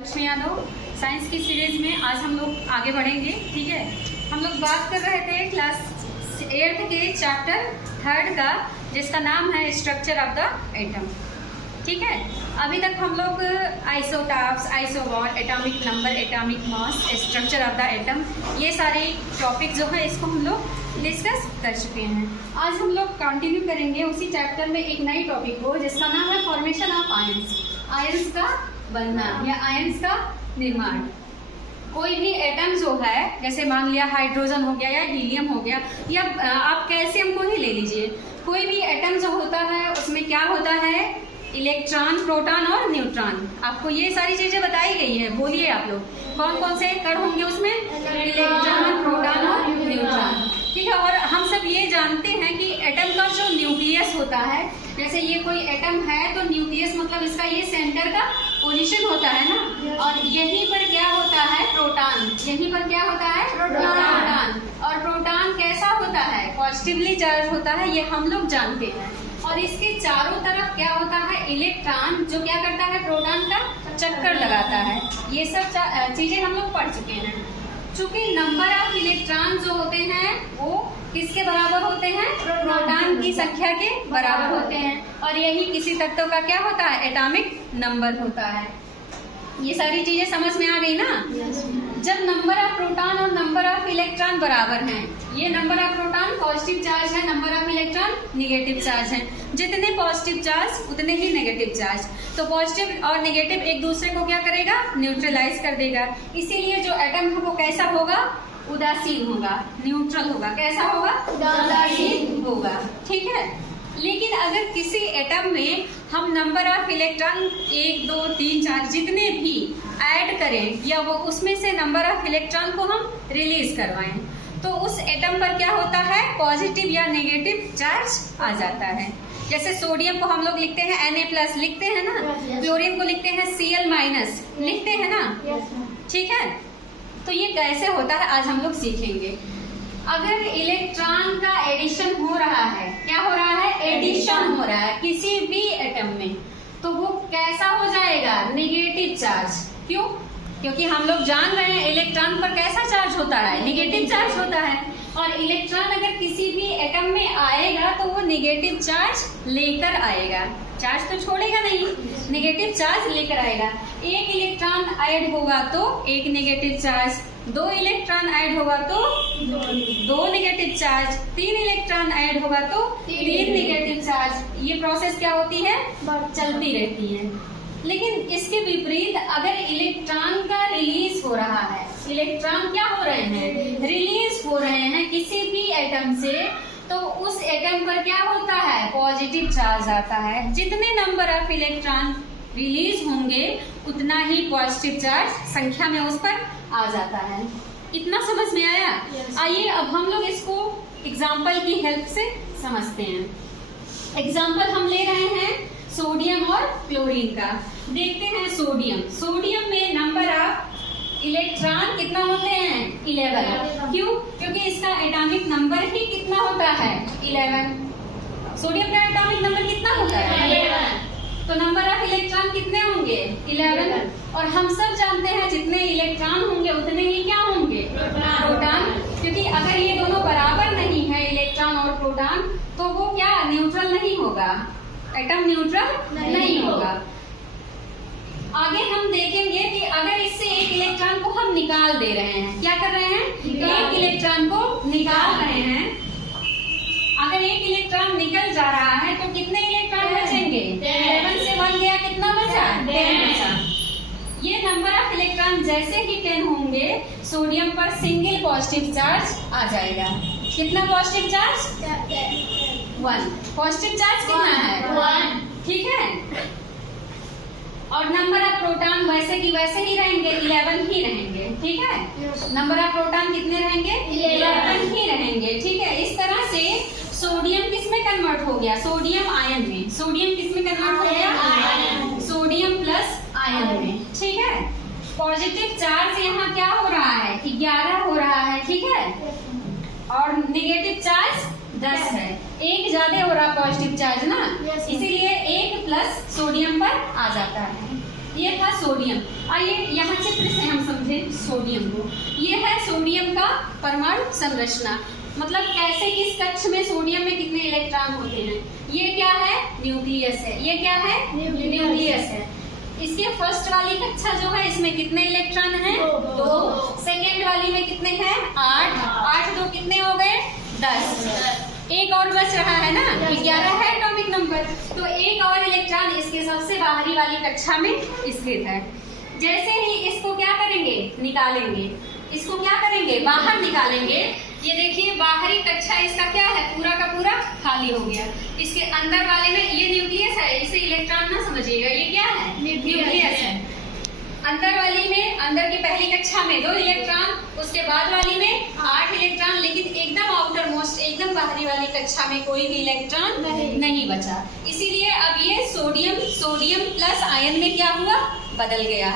Lakshmi Yadav science की series में आज हम लोग आगे बढ़ेंगे। ठीक है, हम लोग बात कर रहे थे क्लास 8 के चैप्टर 3 का, जिसका नाम है स्ट्रक्चर ऑफ द एटम। ठीक है, अभी तक हम लोग आइसोटॉप्स, आइसोबॉन्ड, atomic number, atomic mass, structure of the atom, ये सारे टॉपिक जो है इसको हम लोग डिस्कस कर चुके हैं। आज हम लोग कंटिन्यू करेंगे उसी चैप्टर में एक नई टॉपिक को, जिसका नाम है फॉर्मेशन ऑफ आयंस, आयंस का बनना या आयंस का निर्माण। कोई भी एटम जो है, जैसे मान लिया हाइड्रोजन हो गया या हीलियम हो गया या आप कैल्शियम को ही ले लीजिए, कोई भी एटम जो होता है उसमें क्या होता है, इलेक्ट्रॉन, प्रोटॉन और न्यूट्रॉन। आपको ये सारी चीजें बताई गई है, बोलिए आप लोग कौन कौन से कण होंगे उसमें, इलेक्ट्रॉन, प्रोटॉन और न्यूट्रॉन। ठीक है, और हम सब ये जानते हैं कि एटम का जो न्यूक्लियस होता है, जैसे ये कोई एटम है तो न्यूक्लियस मतलब इसका ये सेंटर का पोजीशन होता है ना, और यहीं पर क्या होता है, प्रोटॉन, यहीं पर क्या होता है, प्रोटॉन। और प्रोटॉन कैसा होता है, पॉजिटिवली चार्ज होता है, ये हम लोग जानते हैं। और इसके चारों तरफ क्या होता है, इलेक्ट्रॉन, जो क्या करता है, प्रोटॉन का चक्कर लगाता है। ये सब चीजें हम लोग पढ़ चुके हैं। चूंकि नंबर ऑफ इलेक्ट्रॉन जो होते हैं वो किसके बराबर होते हैं, प्रोटॉन की संख्या के बराबर होते हैं, और यही किसी तत्व का क्या होता है, एटॉमिक नंबर होता है। ये सारी चीजें समझ में आ गई ना। जब नंबर ऑफ प्रोटॉन और नंबर ऑफ इलेक्ट्रॉन बराबर हैं, ये number of proton positive charge है, number of electron negative charge है, जितने पॉजिटिव चार्ज उतने ही नेगेटिव चार्ज, तो पॉजिटिव और नेगेटिव एक दूसरे को क्या करेगा, न्यूट्रलाइज कर देगा। इसीलिए जो एटम है वो कैसा होगा, उदासीन होगा, न्यूट्रल होगा। कैसा होगा, उदासीन होगा। ठीक है, लेकिन अगर किसी एटम में हम नंबर ऑफ इलेक्ट्रॉन 1, 2, 3, 4 जितने भी ऐड करें, या वो उसमें से नंबर ऑफ इलेक्ट्रॉन को हम रिलीज करवाएं, तो उस एटम पर क्या होता है, पॉजिटिव या नेगेटिव चार्ज आ जाता है। जैसे सोडियम को हम लोग लिखते हैं Na+ लिखते हैं ना, क्लोरीन को लिखते हैं Cl- लिखते हैं ना। ठीक है, तो ये कैसे होता है आज हम लोग सीखेंगे। अगर इलेक्ट्रॉन का एडिशन हो रहा है, क्या हो रहा है, एडिशन हो रहा है किसी भी एटम में, तो वो कैसा हो जाएगा, नेगेटिव चार्ज। क्यों? क्योंकि हम लोग जान रहे हैं इलेक्ट्रॉन पर कैसा चार्ज होता है, नेगेटिव चार्ज होता है, और इलेक्ट्रॉन अगर किसी भी एटम में आएगा तो वो नेगेटिव चार्ज लेकर आएगा, चार्ज तो छोड़ेगा नहीं, नेगेटिव चार्ज लेकर आएगा। एक इलेक्ट्रॉन ऐड होगा तो एक नेगेटिव चार्ज, 2 इलेक्ट्रॉन ऐड होगा तो 2 नेगेटिव चार्ज, 3 इलेक्ट्रॉन ऐड होगा तो 3 नेगेटिव चार्ज। ये प्रोसेस क्या होती है, चलती रहती है। लेकिन इसके विपरीत अगर इलेक्ट्रॉन का रिलीज हो रहा है, इलेक्ट्रॉन क्या हो रहे हैं, रिलीज हो रहे हैं किसी भी एटम से, तो उस एटम पर क्या होता है, पॉजिटिव चार्ज आता है। जितने नंबर ऑफ इलेक्ट्रॉन रिलीज होंगे उतना ही पॉजिटिव चार्ज संख्या में उस पर आ जाता है। इतना समझ में आया? आइए अब हम लोग इसको एग्जाम्पल की हेल्प से समझते हैं। एग्जाम्पल हम ले रहे हैं सोडियम और क्लोरीन का। देखते हैं सोडियम में नंबर ऑफ इलेक्ट्रॉन कितना होते हैं, 11। क्यों? क्योंकि इसका एटॉमिक नंबर ही कितना होता है, 11। सोडियम का एटॉमिक नंबर कितना होता है, 11। तो नंबर ऑफ इलेक्ट्रॉन कितने होंगे, 11। और हम सब जानते हैं जितने इलेक्ट्रॉन होंगे उतने ही क्या होंगे, प्रोटॉन। क्योंकि अगर ये दोनों बराबर नहीं है, इलेक्ट्रॉन और प्रोटॉन, तो वो क्या, न्यूट्रल नहीं होगा, एटम न्यूट्रल नहीं होगा। आगे हम देखेंगे कि अगर इससे एक इलेक्ट्रॉन को हम निकाल दे रहे हैं, क्या कर रहे हैं, एक इलेक्ट्रॉन को निकाल रहे हैं। अगर एक इलेक्ट्रॉन निकल जा रहा है तो कितने इलेक्ट्रॉन बचेंगे, 11 से 1 गया, कितना बचा, 10 बचा। ये नंबर ऑफ इलेक्ट्रॉन जैसे ही 10 होंगे, सोडियम पर सिंगल पॉजिटिव चार्ज आ जाएगा। कितना पॉजिटिव चार्ज, 1। पॉजिटिव चार्ज कितना है, 1। ठीक है, और नंबर ऑफ प्रोटॉन वैसे की वैसे ही रहेंगे, 11 ही रहेंगे। ठीक है, नंबर ऑफ प्रोटॉन कितने रहेंगे, 11 ही रहेंगे। ठीक है, इस तरह से सोडियम किस में कन्वर्ट हो गया, सोडियम आयन में। सोडियम किस में कन्वर्ट हो गया, सोडियम प्लस आयन में। ठीक है, पॉजिटिव चार्ज यहाँ क्या हो रहा है, 11 हो रहा है। ठीक है, और नेगेटिव चार्ज 10 है, एक ज्यादा हो रहा पॉजिटिव चार्ज ना, इसीलिए 1 प्लस सोडियम पर आ जाता है। ये था सोडियम। आइए यहाँ चित्र से हम समझे सोडियम को। ये है सोडियम का परमाणु संरचना, मतलब कैसे किस कक्ष में सोडियम में कितने इलेक्ट्रॉन होते हैं। ये क्या है? न्यूक्लियस है। ये क्या है? न्यूक्लियस है। इसके फर्स्ट वाली कक्षा जो है इसमें कितने इलेक्ट्रॉन हैं? 2। सेकेंड वाली में कितने हैं? 8। 8 2 कितने हो गए? 10। एक और बच रहा है ना, 11 है एटॉमिक नंबर। तो एक और इलेक्ट्रॉन इसके सबसे बाहरी वाली कक्षा में स्थित है। जैसे ही इसको क्या करेंगे? निकालेंगे। इसको क्या करेंगे? बाहर निकालेंगे। ये देखिए बाहरी कक्षा इसका क्या है? पूरा का पूरा खाली हो गया। इसके अंदर वाले में ये न्यूक्लियस है, इसे इलेक्ट्रॉन ना समझिएगा, ये क्या है? न्यूक्लियस है। अंदर वाली में, अंदर की पहली कक्षा में 2 इलेक्ट्रॉन, उसके बाद वाली में 8 इलेक्ट्रॉन, लेकिन एकदम आउटर मोस्ट, एकदम बाहरी वाली कक्षा में कोई भी इलेक्ट्रॉन नहीं बचा। इसीलिए अब ये सोडियम प्लस आयन में क्या हुआ? बदल गया।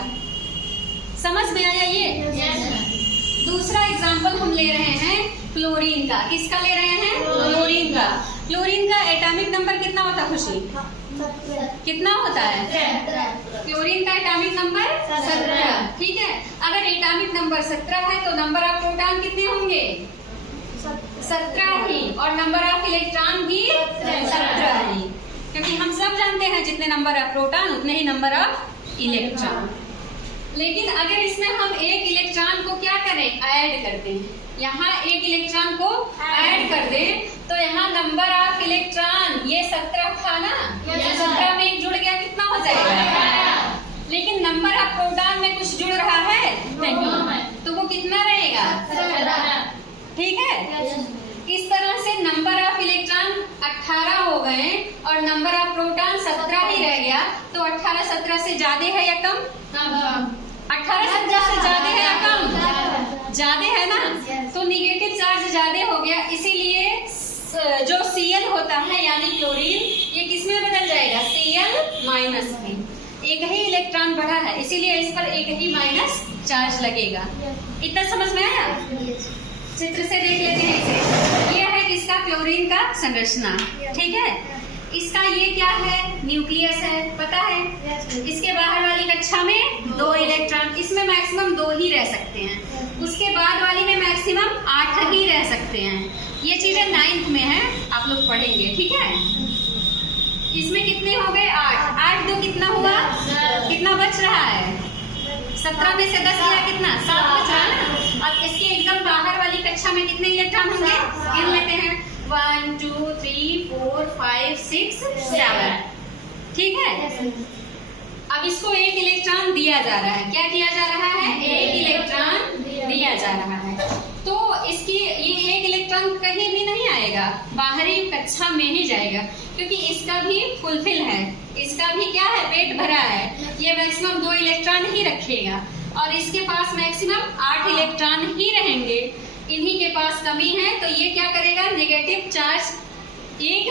समझ में आया ये? दूसरा एग्जाम्पल हम ले रहे हैं क्लोरीन का। किसका ले रहे हैं? क्लोरीन का। क्लोरीन का एटॉमिक नंबर कितना होता है खुशी? कितना होता है? क्लोरीन का एटॉमिक नंबर 17। ठीक है, अगर एटॉमिक नंबर 17 है तो नंबर ऑफ प्रोटॉन कितने होंगे? 17 ही, और नंबर ऑफ इलेक्ट्रॉन भी 17 ही, क्योंकि हम सब जानते हैं जितने नंबर ऑफ प्रोटॉन उतने ही नंबर ऑफ इलेक्ट्रॉन। लेकिन अगर इसमें हम एक इलेक्ट्रॉन को क्या करें? ऐड कर दें। यहाँ एक इलेक्ट्रॉन को ऐड कर दें तो यहाँ नंबर ऑफ इलेक्ट्रॉन ये 17 था ना, 17 में एक जुड़ गया, कितना हो जाएगा? लेकिन नंबर ऑफ प्रोटॉन में कुछ जुड़ रहा है नहीं, तो वो कितना रहेगा? 17। ठीक है, इस तरह से नंबर ऑफ इलेक्ट्रॉन 18 हो गए और नंबर ऑफ प्रोटॉन 17 ही रह गया। तो 18 17 से ज्यादा है या कम? 18 17 से ज्यादा है या कम? ज्यादा है ना, तो निगेटिव चार्ज ज्यादा हो गया। इसीलिए जो Cl होता है यानी क्लोरीन, ये किस में बदल जाएगा? Cl माइनस में। एक ही इलेक्ट्रॉन बढ़ा है इसीलिए इस पर एक ही माइनस चार्ज लगेगा। इतना समझ में आया? चित्र से देख लेते हैं इसे। ये है किसका? क्लोरीन का संरचना। ठीक है, इसका ये क्या है? न्यूक्लियस है, पता है? इसके बाहर वाली कक्षा में 2 इलेक्ट्रॉन, इसमें मैक्सिमम 2 ही रह सकते हैं। उसके बाद वाली में मैक्सिमम 8 ही रह सकते हैं। ये चीजें 9th में है, आप लोग पढ़ेंगे। ठीक है, इसमें कितने हो गए? 8। 8 2 कितना हुआ? कितना बच रहा है? 17 में से 10 गया, कितना? 7 बच रहा है ना। अब इसके एकदम बाहर वाली कक्षा में कितने इलेक्ट्रॉन होंगे? गिन लेते हैं। 1 2 3 4 5 6 7। ठीक है, अब इसको एक इलेक्ट्रॉन दिया जा रहा है। क्या किया जा रहा है? एक इलेक्ट्रॉन दिया जा रहा है। तो इसकी ये एक इलेक्ट्रॉन कहीं भी नहीं आएगा, बाहरी कक्षा में ही जाएगा, क्योंकि इसका भी फुलफिल है, इसका भी क्या है? पेट भरा है। ये मैक्सिमम 2 इलेक्ट्रॉन ही रखेगा और इसके पास मैक्सिमम 8 इलेक्ट्रॉन ही रहेंगे। इन्हीं के पास कमी है तो ये क्या करेगा? नेगेटिव चार्ज एक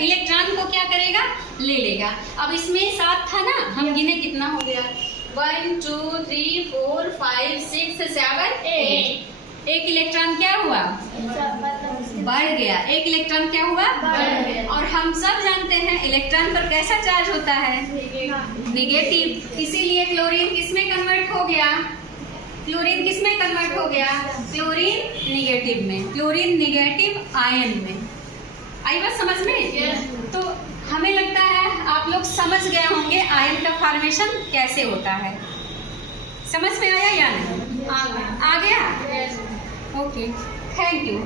इलेक्ट्रॉन को क्या करेगा? ले लेगा। अब इसमें 7 था ना, हम गिने कितना हो गया? 1 2 3 4 5 6 7 8। एक इलेक्ट्रॉन क्या हुआ? बढ़ गया। एक इलेक्ट्रॉन क्या हुआ? बढ़ गया। और हम सब जानते हैं इलेक्ट्रॉन पर कैसा चार्ज होता है? नेगेटिव। इसीलिए क्लोरीन किसमें कन्वर्ट हो गया? क्लोरीन किसमें कन्वर्ट हो गया? क्लोरीन निगेटिव में, क्लोरीन निगेटिव आयन में। आई बात समझ में? तो हमें लगता है आप लोग समझ गए होंगे आयन का फॉर्मेशन कैसे होता है। समझ में आया या नहीं? आ गया? Okay, thank you.